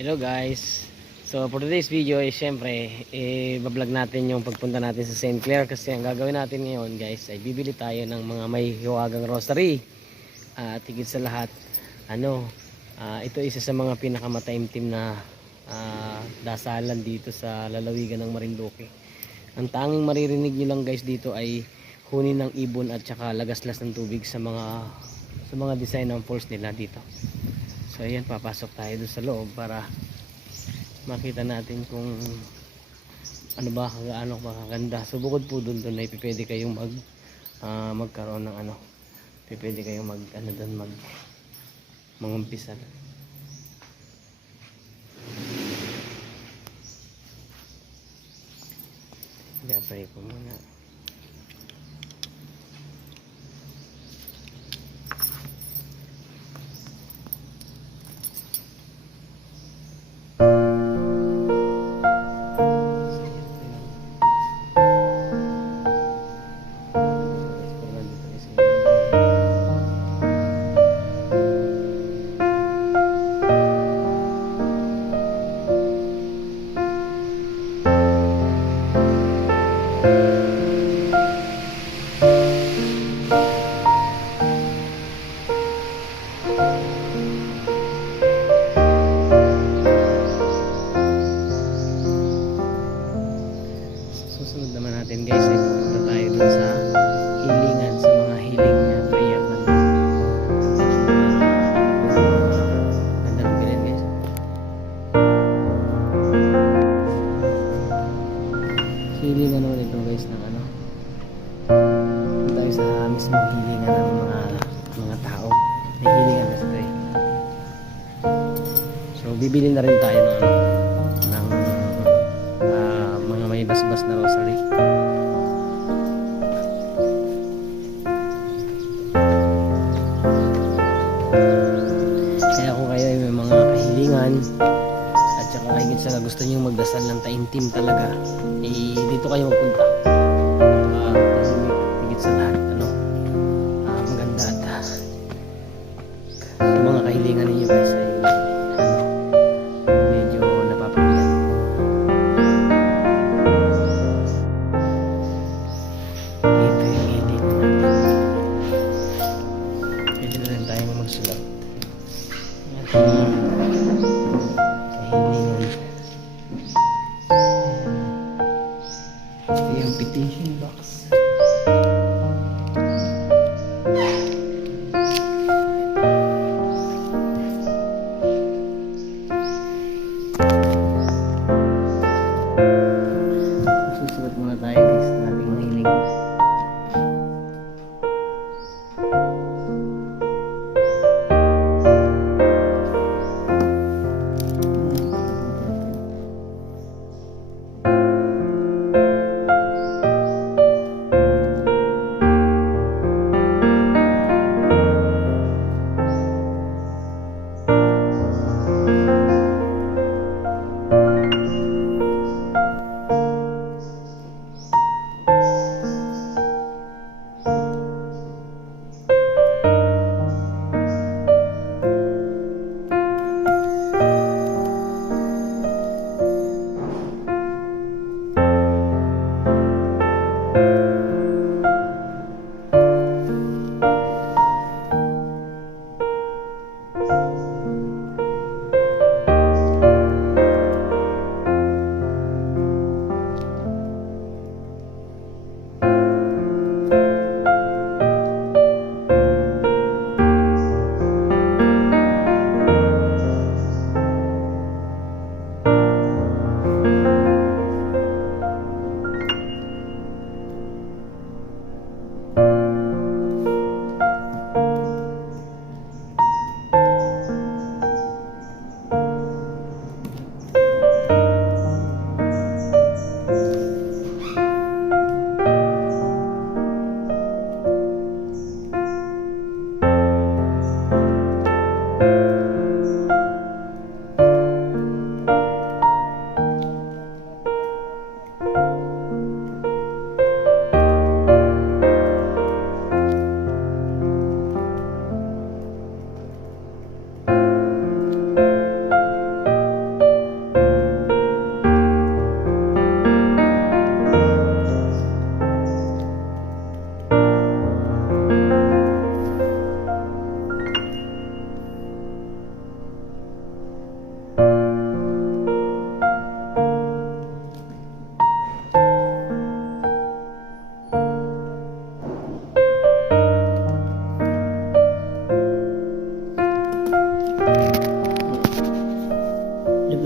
Hello guys. So for today's video syempre bablog natin yung pagpunta natin sa St. Clair kasi ang gagawin natin ngayon guys ay bibili tayo ng mga may hiwagang rosary. At higit sa lahat ito isa sa mga pinakamataimtim na dasalan dito sa lalawigan ng Marinduque. Ang tanging maririnig nyo lang guys dito ay hunin ng ibon at saka lagaslas ng tubig sa mga design ng falls nila dito. So ayan, papasok tayo doon sa loob para makita natin kung ano ba, gaano makaganda. So bukod po doon ay pwede kayong magkaroon ng pwede kayong doon mangumpisal. Gapay ko muna. Susunod naman natin guys ay pupunta tayo dun sa hilingan, sa mga hiling na prayer na ganda ng bilin guys. Hilingan naman ito guys ng punta tayo sa mismong hilingan ng mga tao. May hilingan na ito eh. So bibili na rin tayo ng mga may basbas na rosary. Kaya kung kayo ay may mga kahilingan at saka higit sa gusto nyo magdasal ng taimtim talaga, dito kayo magpunta. Higit sa lahat maganda at yung mga kahilingan ninyo guys ay medyo napapakinggan. Dito yung hilingan natin. Pwede na rin tayo magsulat. Kahilingan. Ito yung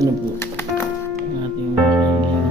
na po ang ating mga kailangan.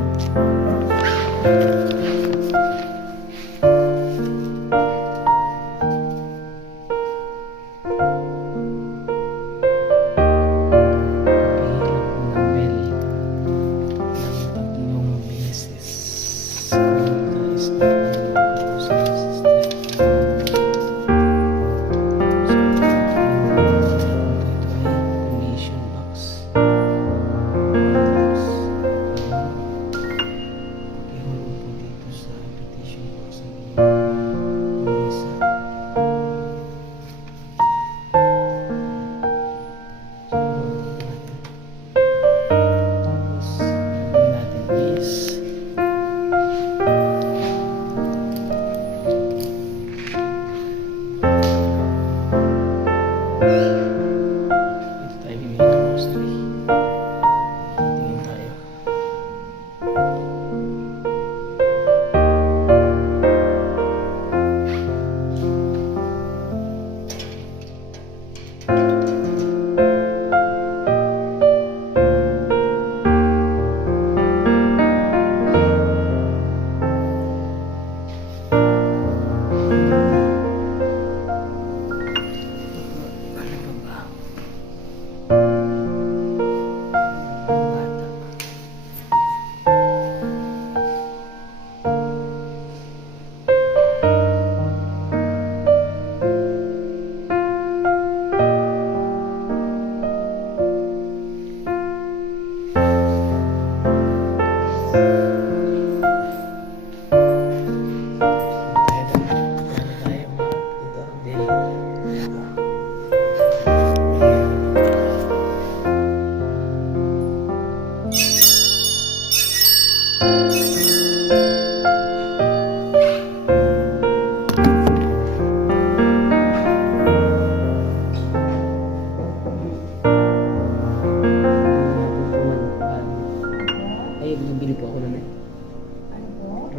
Ay, bibili po ako na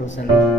Rosary.